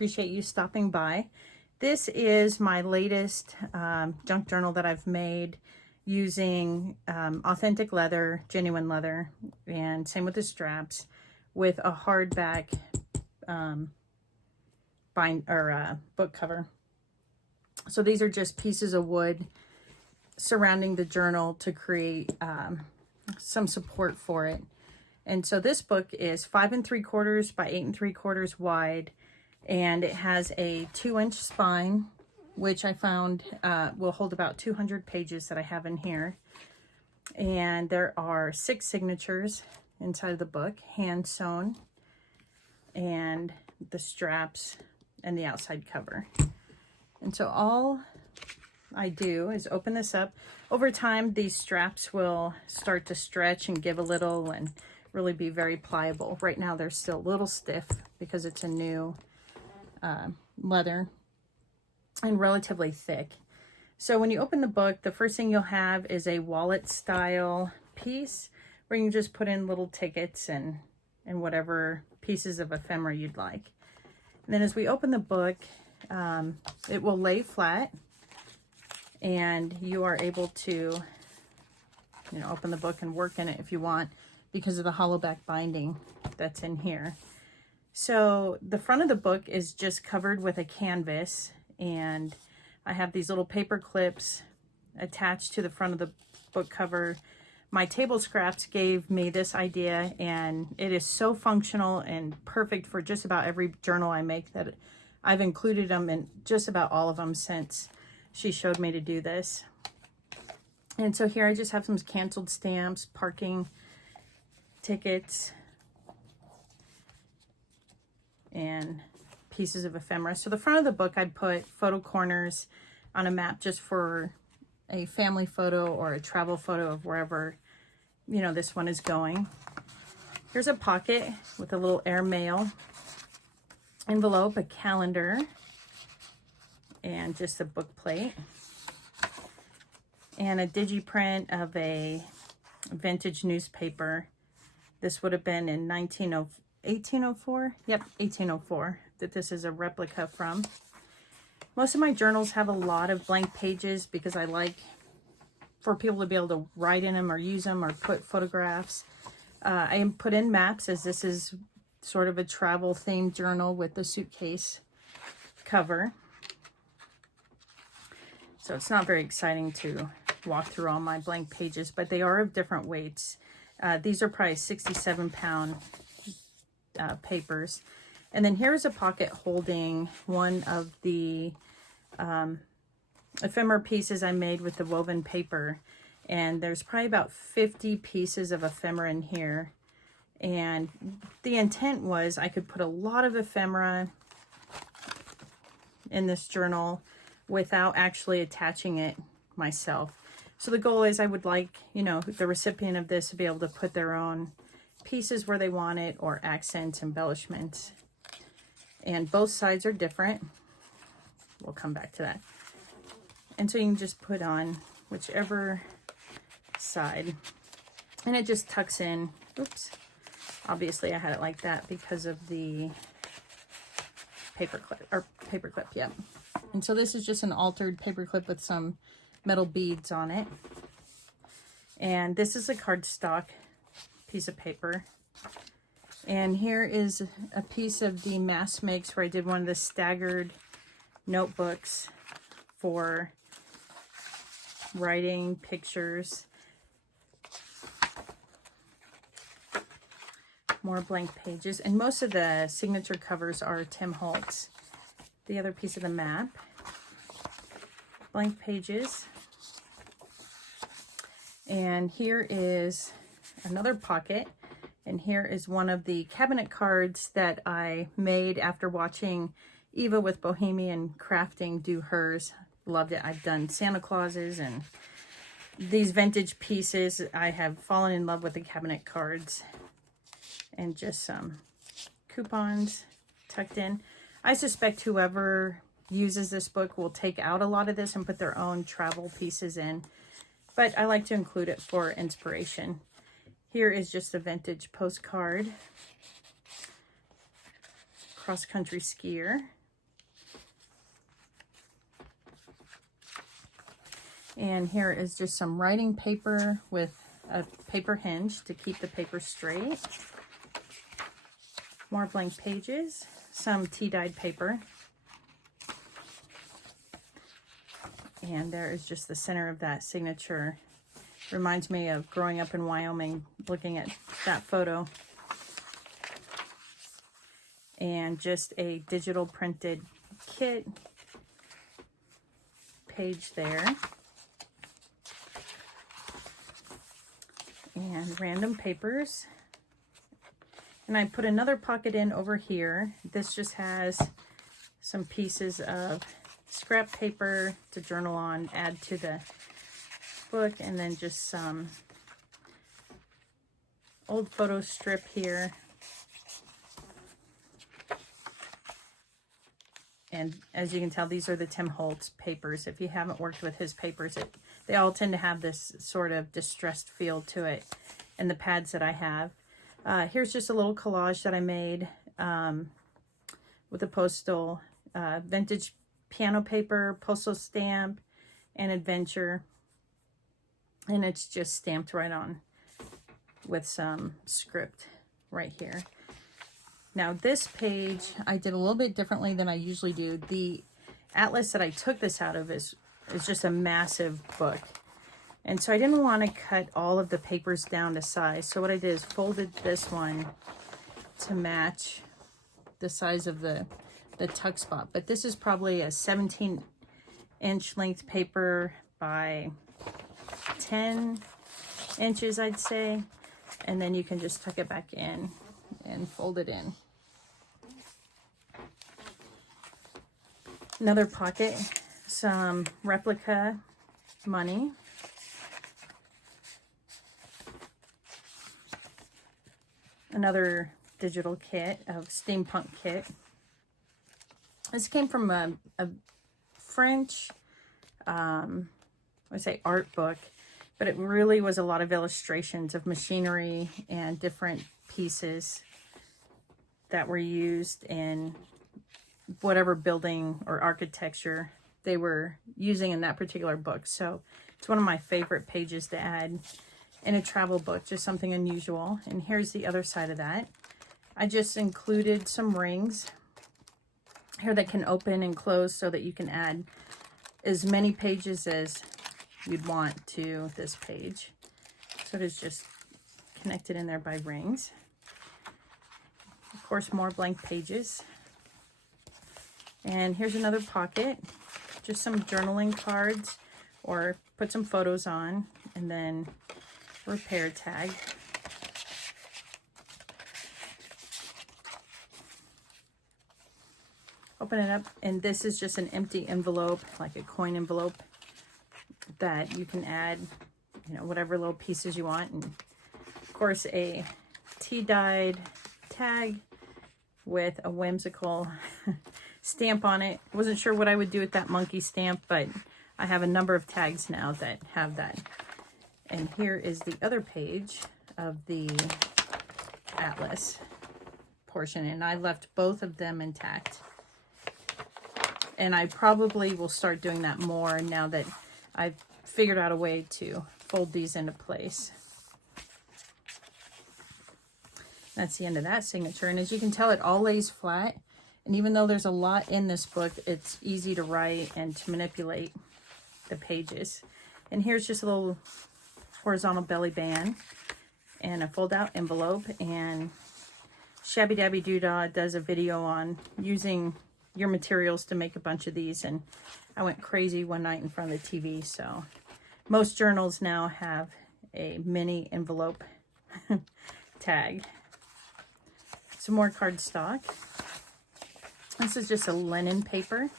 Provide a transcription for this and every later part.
appreciate you stopping by. This is my latest junk journal that I've made using authentic leather, genuine leather, and same with the straps, with a hardback book cover. So these are just pieces of wood surrounding the journal to create some support for it. And so this book is 5 3/4 by 8 3/4 wide, and it has a 2-inch spine, which I found will hold about 200 pages that I have in here. And there are 6 signatures inside of the book, hand sewn, and the straps and the outside cover. And so all I do is open this up. Over time, these straps will start to stretch and give a little and really be very pliable. Right now, they're still a little stiff because it's a new leather and relatively thick. So when you open the book, the first thing you'll have is a wallet style piece where you can just put in little tickets and whatever pieces of ephemera you'd like. And then as we open the book, it will lay flat, and you are able to, open the book and work in it if you want, because of the hollow back binding that's in here. So the front of the book is just covered with a canvas, and I have these little paper clips attached to the front of the book cover. My table scraps gave me this idea, and it is so functional and perfect for just about every journal I make that I've included them in just about all of them since she showed me to do this. And so here I just have some canceled stamps, parking tickets, and pieces of ephemera. So the front of the book, I'd put photo corners on a map just for a family photo or a travel photo of wherever, this one is going. Here's a pocket with a little airmail envelope, a calendar, and just a book plate, and a digiprint of a vintage newspaper. This would have been in 1804? Yep, 1804, that this is a replica from. Most of my journals have a lot of blank pages because I like for people to be able to write in them or use them or put photographs. I put in maps, as this is sort of a travel themed journal with the suitcase cover. So it's not very exciting to walk through all my blank pages, but they are of different weights. These are probably 67-pound papers. And then here's a pocket holding one of the ephemera pieces I made with the woven paper. And there's probably about 50 pieces of ephemera in here. And the intent was I could put a lot of ephemera in this journal without actually attaching it myself. So the goal is I would like, the recipient of this to be able to put their own pieces where they want it, or accents, embellishments. And both sides are different. We'll come back to that. And so you can just put on whichever side. And it just tucks in. Oops. Obviously I had it like that because of the paper clip, yep. And so this is just an altered paper clip with some metal beads on it. And this is a cardstock piece of paper. And here is a piece of the Mass Makes where I did one of the staggered notebooks for writing, pictures. More blank pages, and most of the signature covers are Tim Holtz. The other piece of the map, blank pages, and here is another pocket, and here is one of the cabinet cards that I made after watching Eva with Bohemian Crafting do hers. Loved it. I've done Santa Clauses and these vintage pieces. I have fallen in love with the cabinet cards. And just some coupons tucked in. I suspect whoever uses this book will take out a lot of this and put their own travel pieces in, but I like to include it for inspiration. Here is just a vintage postcard, cross-country skier, And here is just some writing paper with a paper hinge to keep the paper straight. More blank pages, some tea-dyed paper. And there is just the center of that signature. Reminds me of growing up in Wyoming, looking at that photo. And just a digital printed kit page there. And random papers. And I put another pocket in over here. This just has some pieces of scrap paper to journal on, add to the book, and then just some old photo strip here. And as you can tell, these are the Tim Holtz papers. If you haven't worked with his papers, they all tend to have this sort of distressed feel to it. And the pads that I have. Here's just a little collage that I made with a postal, vintage piano paper, postal stamp, and adventure. And it's just stamped right on with some script right here. Now this page I did a little bit differently than I usually do. The atlas that I took this out of is just a massive book. And so I didn't want to cut all of the papers down to size. So what I did is folded this one to match the size of the tuck spot. But this is probably a 17-inch length paper by 10 inches, I'd say. And then you can just tuck it back in and fold it in. Another pocket, some replica money. Another digital kit of steampunk kit. This came from a French, art book, but it really was a lot of illustrations of machinery and different pieces that were used in whatever building or architecture they were using in that particular book. So it's one of my favorite pages to add in a travel book, just something unusual. And here's the other side of that. I just included some rings here that can open and close so that you can add as many pages as you'd want to this page. So it is just connected in there by rings. Of course, more blank pages. And here's another pocket, just some journaling cards, or put some photos on, and then repair tag. Open it up, and this is just an empty envelope, like a coin envelope, that you can add, whatever little pieces you want. And of course, a tea-dyed tag with a whimsical stamp on it. Wasn't sure what I would do with that monkey stamp, but I have a number of tags now that have that. And here is the other page of the atlas portion, and I left both of them intact. And I probably will start doing that more now that I've figured out a way to fold these into place. That's the end of that signature. And as you can tell, it all lays flat. And even though there's a lot in this book, it's easy to write and to manipulate the pages. And here's just a little horizontal belly band and a fold-out envelope. And Shabby Dabby Doodah does a video on using your materials to make a bunch of these, and I went crazy one night in front of the TV. So most journals now have a mini envelope tag. Some more cardstock. This is just a linen paper.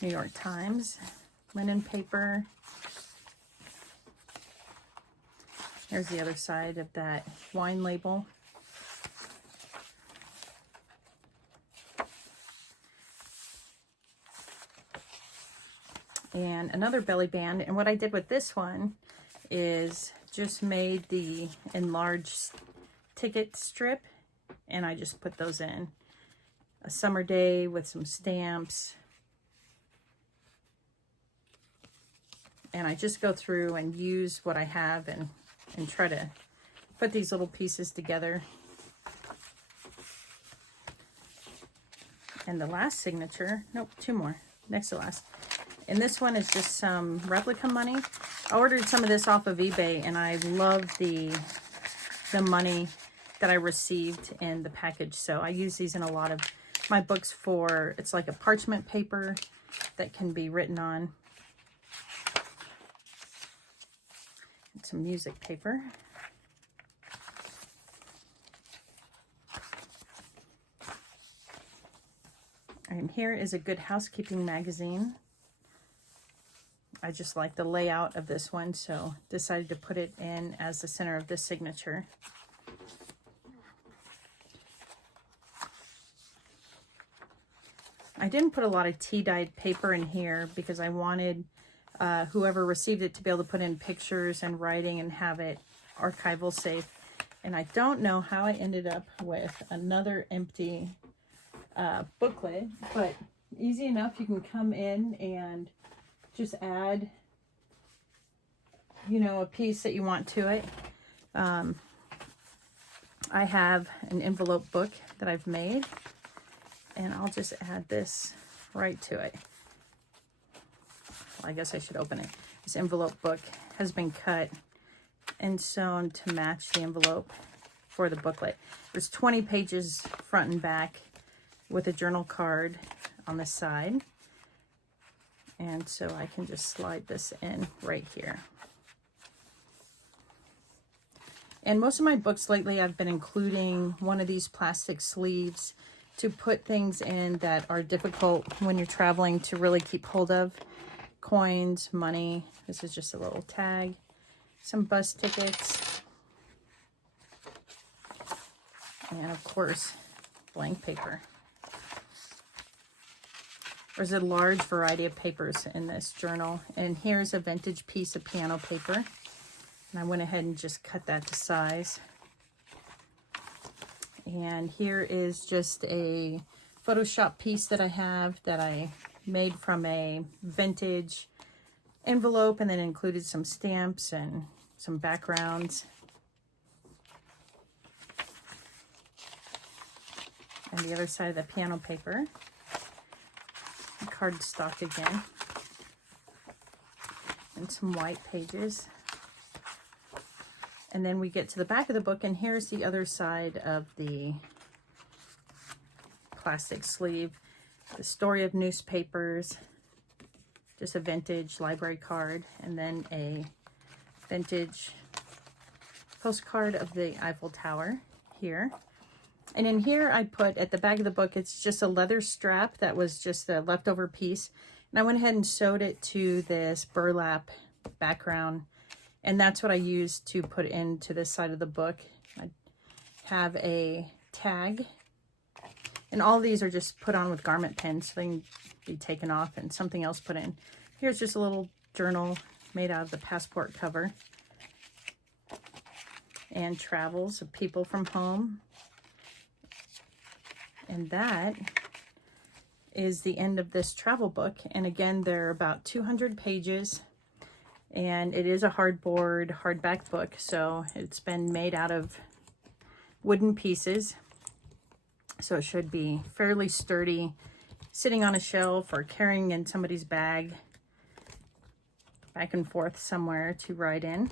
New York Times linen paper. Here's the other side of that wine label. And another belly band. And what I did with this one is just made the enlarged ticket strip, and I just put those in. a summer day with some stamps. And I just go through and use what I have and try to put these little pieces together. And the last signature, nope, two more, next to last. And this one is just some replica money. I ordered some of this off of eBay, and I love the money that I received in the package. So I use these in a lot of my books for, it's like a parchment paper that can be written on. And some music paper. And here is a Good Housekeeping magazine. I just like the layout of this one, so decided to put it in as the center of this signature. I didn't put a lot of tea-dyed paper in here because I wanted whoever received it to be able to put in pictures and writing and have it archival safe. And I don't know how I ended up with another empty booklet, but easy enough. You can come in and just add, you know, a piece that you want to it. I have an envelope book that I've made, and I'll just add this right to it. Well, I guess I should open it. This envelope book has been cut and sewn to match the envelope for the booklet. There's 20 pages front and back with a journal card on the side. And so I can just slide this in right here. And most of my books lately, I've been including one of these plastic sleeves to put things in that are difficult when you're traveling to really keep hold of. Coins, money. This is just a little tag. Some bus tickets. And of course, blank paper. There's a large variety of papers in this journal. And here's a vintage piece of piano paper. And I went ahead and just cut that to size. And here is just a Photoshop piece that I have that I made from a vintage envelope, and then included some stamps and some backgrounds. And the other side of the piano paper. Cardstock again. And some white pages. And then we get to the back of the book, and here's the other side of the plastic sleeve. The story of newspapers, just a vintage library card, and then a vintage postcard of the Eiffel Tower here. And in here I put, at the back of the book, it's just a leather strap that was just a leftover piece. And I went ahead and sewed it to this burlap background. And that's what I used to put into this side of the book. I have a tag. And all these are just put on with garment pins, so they can be taken off and something else put in. Here's just a little journal made out of the passport cover. And travels of people from home. And that is the end of this travel book. And again, there are about 200 pages. And it is a hardback book, so it's been made out of wooden pieces. So it should be fairly sturdy, sitting on a shelf or carrying in somebody's bag back and forth somewhere to write in.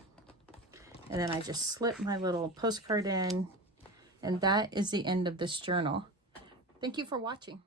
And then I just slip my little postcard in, and that is the end of this journal. Thank you for watching.